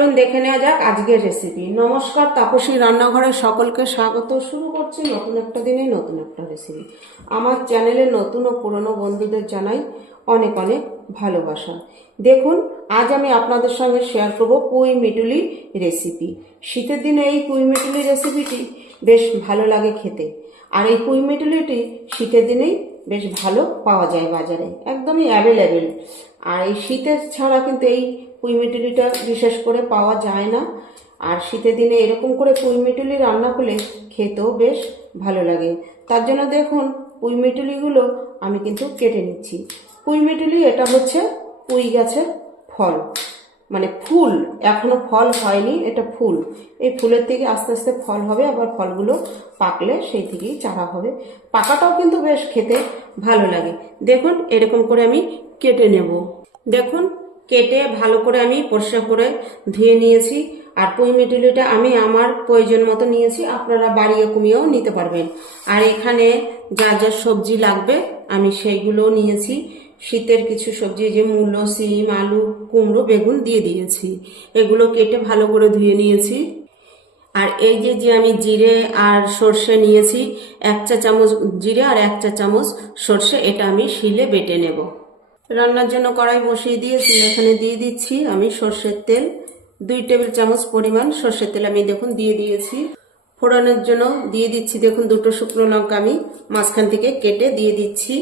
চলুন দেখে নেওয়া যাক আজকের রেসিপি নমস্কার, তাপসী রান্নাঘরে সকলকে স্বাগত। শুরু করছি নতুন একটা দিনে নতুন একটা রেসিপি আমার চ্যানেলে নতুন ও পুরনো বন্ধুদের জানাই অনেক অনেক ভালোবাসা। দেখুন, আজ আমি আপনাদের সঙ্গে শেয়ার করব পুঁই মিটুলি রেসিপি শীতের দিনে এই পুঁই মিটুলি রেসিপিটি বেশ ভালো লাগে খেতে। আর এই পুঁই মিটুলিটি শীতের দিনেই বেশ ভালো পাওয়া যায় বাজারে। একদমই অ্যাভেলেবেল আর এই শীতের ছাড়া কিন্তু এই পুঁইমিটুলিটা বিশেষ করে পাওয়া যায় না। আর শীতের দিনে এরকম করে পুঁইমিটুলি রান্না করলে খেতেও বেশ ভালো লাগে। তার জন্য দেখুন পুঁইমিটুলিগুলো আমি কিন্তু কেটে নিচ্ছি। পুঁইমিটুলি এটা হচ্ছে পুঁই গাছের ফল। মানে ফুল, এখনও ফল হয়নি, এটা ফুল। এই ফুলের থেকে আস্তে আস্তে ফল হবে, আবার ফলগুলো পাকলে সেই থেকেই চারা হবে। পাকাটাও কিন্তু বেশ খেতে ভালো লাগে। দেখুন, এরকম করে আমি কেটে নেব। দেখুন, কেটে ভালো করে আমি পরিষ্কার করে ধুয়ে নিয়েছি। আর পুঁই মিটুলিটা আমি আমার প্রয়োজন মতো নিয়েছি, আপনারা বাড়িয়ে কমিয়েও নিতে পারবেন। আর এখানে যা যা সবজি লাগবে, আমি সেইগুলোও নিয়েছি। শীতের কিছু সবজি যে মূলো, সিম, আলু, কুমড়ো, বেগুন দিয়ে দিয়েছি। এগুলো কেটে ভালো করে ধুয়ে নিয়েছি। আর এই যে যে আমি জিরে আর সর্ষে নিয়েছি, এক চা চামচ জিরে আর এক চা চামচ সর্ষে, এটা আমি শিলে বেটে নেব। রান্নার জন্য কড়াই বসিয়ে দিয়েছি, এখানে দিয়ে দিচ্ছি আমি সর্ষের তেল। দুই টেবিল চামচ পরিমাণ সর্ষের তেল আমি দেখুন দিয়ে দিয়েছি। ফোড়নের জন্য দিয়ে দিচ্ছি, দেখুন দুটো শুকনো লঙ্কা আমি মাঝখান থেকে কেটে দিয়ে দিচ্ছি।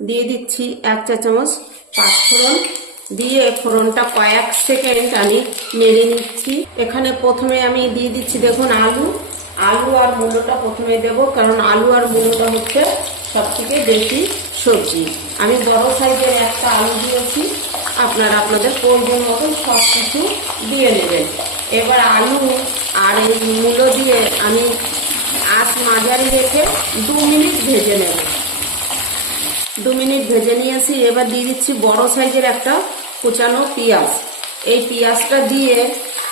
দিয়ে দিচ্ছি এক চা চামচ পাঁচফোড়ন দিয়ে ফোড়নটা কয়েক সেকেন্ড আমি নেড়ে নিচ্ছি। এখানে প্রথমে আমি দিয়ে দিচ্ছি দেখুন আলু। আলু আর মূলোটা প্রথমে দেব, কারণ আলু আর মূলোটা হচ্ছে সব থেকে বেশি সবজি। আমি বড় সাইজের একটা আলু দিয়েছি, আপনারা আপনাদের প্রয়োজন মতন সব কিছু দিয়ে নেবেন। এবার আলু আর এই মূলো দিয়ে আমি আঁচ মাঝারি রেখে দু মিনিট ভেজে নেব। দু মিনিট ভেজে নিয়েছি। এবার দিয়ে দিচ্ছি বড় সাইজের একটা কুচানো পেঁয়াজ। এই পেঁয়াজটা দিয়ে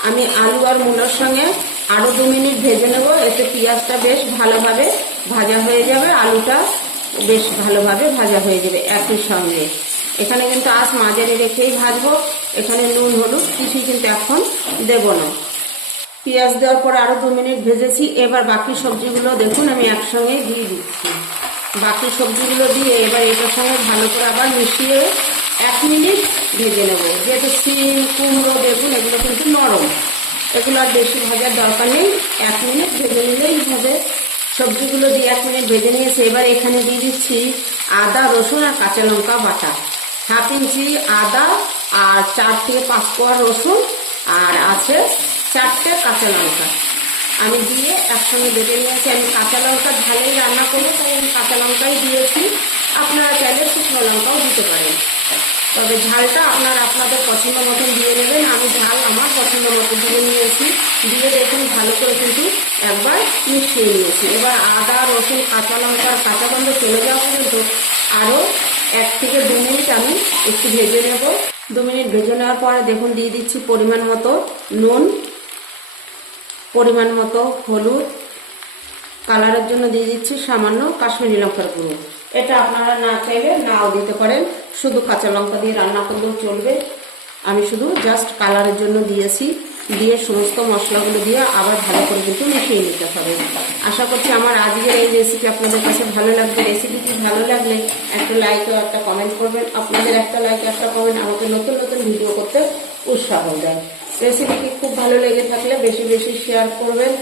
আমি আলু আর মূলোর সঙ্গে আরও দু মিনিট ভেজে নেব। এতে পেঁয়াজটা বেশ ভালোভাবে ভাজা হয়ে যাবে। আলুটা বেশ ভালোভাবে ভাজা হয়ে যাবে একই সঙ্গে। এখানে কিন্তু আজ মাঝারি রেখেই ভাজবো। এখানে নুন, হলুদ কিছু কিন্তু এখন দেব না। পেঁয়াজ দেওয়ার পর আরও দু মিনিট ভেজেছি। এবার বাকি সবজিগুলো দেখুন আমি একসঙ্গে দিয়ে দিচ্ছি। বাকি সবজিগুলো দিয়ে এবার এটার সঙ্গে ভালো করে আবার মিশিয়ে এক মিনিট ভেজে নেব। যেহেতু সিম কুমড়ো, বেগুন, এগুলো কিন্তু নরম। এগুলো আর বেশি ভাজার দরকার নেই। এক মিনিট ভেজে নিলেই হবে। সবজিগুলো দিয়ে এক মিনিট ভেজে নিয়েছে। এবার এখানে দিয়ে দিচ্ছি আদা, রসুন আর কাঁচা লঙ্কা বাটা। হাফ ইঞ্চি আদা আর চার থেকে পাঁচ কোয়া রসুন। আর আছে চারটে কাঁচা লঙ্কা। আমি দিয়ে একসঙ্গে বেটে নিয়েছি। আমি কাঁচা লঙ্কা ঝালেই রান্না করব, তাই আমি কাঁচা লঙ্কাই দিয়েছি। আপনারা চাইলে শুকনো লঙ্কাও দিতে পারেন। তবে ঝালটা আপনারা আপনাদের পছন্দ মতন দিয়ে নেবেন। আমি ঝাল আমার পছন্দ মতো দিয়ে নিয়েছি। দিয়ে দেখুন ভালো করে কিন্তু একবার মিশিয়ে নিয়েছি। এবার আদা, রসুন, কাঁচা লঙ্কার কাঁচা গন্ধ চলে যাওয়া পর্যন্ত আরও এক থেকে দু মিনিট আমি একটু ভেজে নেব। দু মিনিট ভেজে নেওয়ার পরে দেখুন দিয়ে দিচ্ছি পরিমাণ মতো নুন। পরিমাণ মতো হলুদ কালারের জন্য দিয়ে দিচ্ছি সামান্য কাশ্মীরি লঙ্কার গুঁড়ো। এটা আপনারা না চাইলে নাও দিতে পারেন। শুধু কাঁচা লঙ্কা দিয়ে রান্না করলেও চলবে। আমি শুধু জাস্ট কালারের জন্য দিয়েছি। দিয়ে সমস্ত মশলাগুলো দিয়ে আবার ভালো করে কিন্তু মিশিয়ে নিতে হবে। আশা করছি আমার আজকের এই রেসিপি আপনাদের কাছে ভালো লাগবে। রেসিপিটি ভালো লাগলে একটা লাইক ও একটা কমেন্ট করবেন। আপনাদের একটা লাইক একটা কমেন্ট আমাকে নতুন নতুন ভিডিও করতে উৎসাহ দেয়। রেসিপিটি খুব ভালো লেগে থাকলে বেশি বেশি শেয়ার করবেন।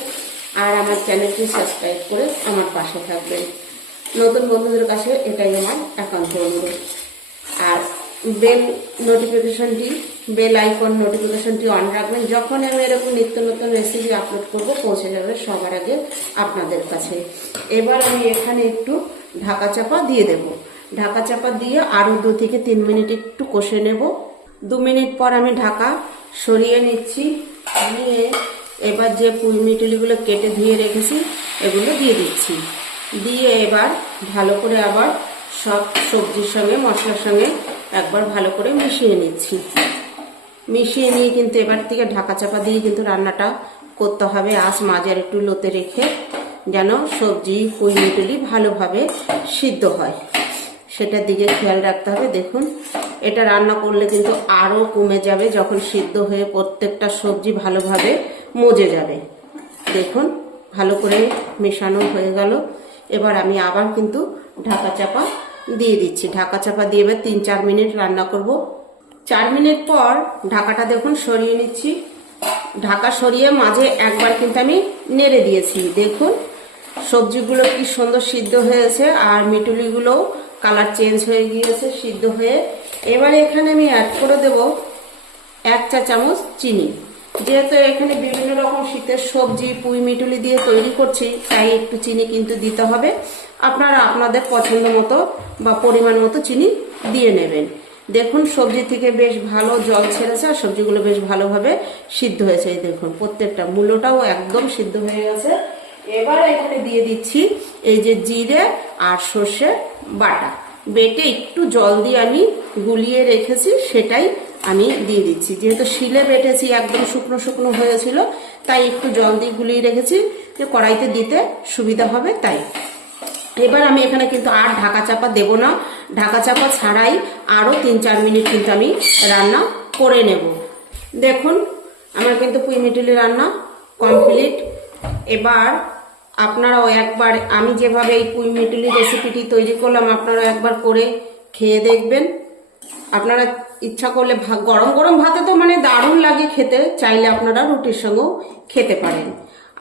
আর আমার চ্যানেলটি সাবস্ক্রাইব করে আমার পাশে থাকবেন। নতুন বন্ধুদের কাছে এটাই আমার একান্ত অনুরোধ। আর বেল নোটিফিকেশনটি বেল আইকন নোটিফিকেশনটি অন রাখবেন। যখন আমি এরকম নিত্য নতুন রেসিপি আপলোড করব, পৌঁছে যাবে সবার আগে আপনাদের কাছে। এবার আমি এখানে একটু ঢাকা চাপা দিয়ে দেব। ঢাকা চাপা দিয়ে আরও দু থেকে তিন মিনিট একটু কষে নেব। দু মিনিট পর আমি ঢাকা সরিয়ে নিচ্ছি। নিয়ে এবার যে পুঁই মিটুলিগুলো কেটে ধুয়ে রেখেছি, এগুলো দিয়ে দিচ্ছি। দিয়ে এবার ভালো করে আবার সব সবজির সঙ্গে, মশলার সঙ্গে একবার ভালো করে মিশিয়ে নিচ্ছি। মিশিয়ে নিয়ে কিন্তু এবার থেকে ঢাকা চাপা দিয়ে কিন্তু রান্নাটা করতে হবে। আঁচ মাজার একটু লোতে রেখে যেন সবজি পুঁই মিটুলি ভালোভাবে সিদ্ধ হয়। সেটার দিকে খেয়াল রাখতে হবে। দেখুন এটা রান্না করলে কিন্তু আরও কমে যাবে যখন সিদ্ধ হয়ে প্রত্যেকটা সবজি ভালোভাবে মজে যাবে। দেখুন, ভালো করে মেশানো হয়ে গেল। এবার আমি আবার কিন্তু ঢাকা চাপা দিয়ে দিচ্ছি। ঢাকা চাপা দিয়ে এবার তিন চার মিনিট রান্না করব। চার মিনিট পর ঢাকাটা দেখুন সরিয়ে নিচ্ছি। ঢাকা সরিয়ে মাঝে একবার কিন্তু আমি নেড়ে দিয়েছি। দেখুন, সবজিগুলো কি সুন্দর সিদ্ধ হয়েছে আর মিটুলিগুলো কালার চেঞ্জ হয়ে গিয়েছে, সিদ্ধ হয়ে। এবার এখানে আমি অ্যাড করে দেব এক চা চামচ চিনি। যেহেতু এখানে বিভিন্ন রকম শীতের সবজি, পুঁই, মিটুলি দিয়ে তৈরি করছি, তাই একটু চিনি কিন্তু দিতে হবে। আপনারা আপনাদের পছন্দ মতো বা পরিমাণ মতো চিনি দিয়ে নেবেন। দেখুন, সবজি থেকে বেশ ভালো জল ছেড়েছে আর সবজিগুলো বেশ ভালোভাবে সিদ্ধ হয়েছে। দেখুন, প্রত্যেকটা মূল্যটাও একদম সিদ্ধ হয়ে গেছে। এবার এখানে দিয়ে দিচ্ছি এই যে জিরে আর সর্ষে বাটা। বেটে একটু জল দিয়ে আমি গুলিয়ে রেখেছি, সেটাই আমি দিয়ে দিচ্ছি। যেহেতু শিলে বেটেছি, একদম শুকনো শুকনো হয়েছিল, তাই একটু জল দিয়ে গুলিয়ে রেখেছি যে কড়াইতে দিতে সুবিধা হবে তাই। এবার আমি এখানে কিন্তু আর ঢাকা চাপা দেব না। ঢাকা চাপা ছাড়াই আরও তিন চার মিনিট কিন্তু আমি রান্না করে নেব। দেখুন, আমার কিন্তু পুঁই মিটুলি রান্না কমপ্লিট এবার আপনারাও একবার, আমি যেভাবে এই পুঁই মিটুলি রেসিপিটি তৈরি করলাম আপনারা একবার করে খেয়ে দেখবেন। আপনারা ইচ্ছা করলে গরম গরম ভাতে তো মানে দারুণ লাগে খেতে, চাইলে আপনারা রুটির সঙ্গেও খেতে পারেন।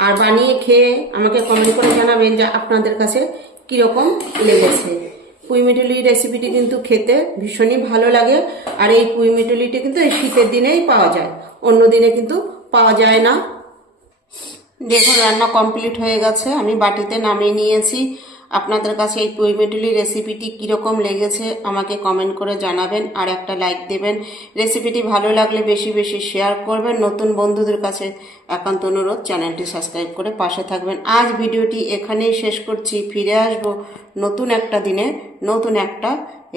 আর বানিয়ে খেয়ে আমাকে কমেন্ট করে জানাবেন যে আপনাদের কাছে কীরকম লেগেছে। পুঁই মিটুলি রেসিপিটি কিন্তু খেতে ভীষণই ভালো লাগে, আর এই পুঁই মিটুলিটি কিন্তু এই শীতের দিনেই পাওয়া যায়, অন্য দিনে কিন্তু পাওয়া যায় না। দেখুন, রান্না কমপ্লিট হয়ে গেছে। আমি বাটিতে নামিয়ে নিয়েছি। আপনাদের কাছে এই পুঁই মিটুলি রেসিপিটি কীরকম লেগেছে আমাকে কমেন্ট করে জানাবেন আর একটা লাইক দেবেন। রেসিপিটি ভালো লাগলে বেশি বেশি শেয়ার করবেন। নতুন বন্ধুদের কাছে একান্ত অনুরোধ চ্যানেলটি সাবস্ক্রাইব করে পাশে থাকবেন। আজ ভিডিওটি এখানেই শেষ করছি। ফিরে আসব নতুন একটা দিনে নতুন একটা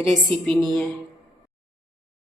রেসিপি নিয়ে।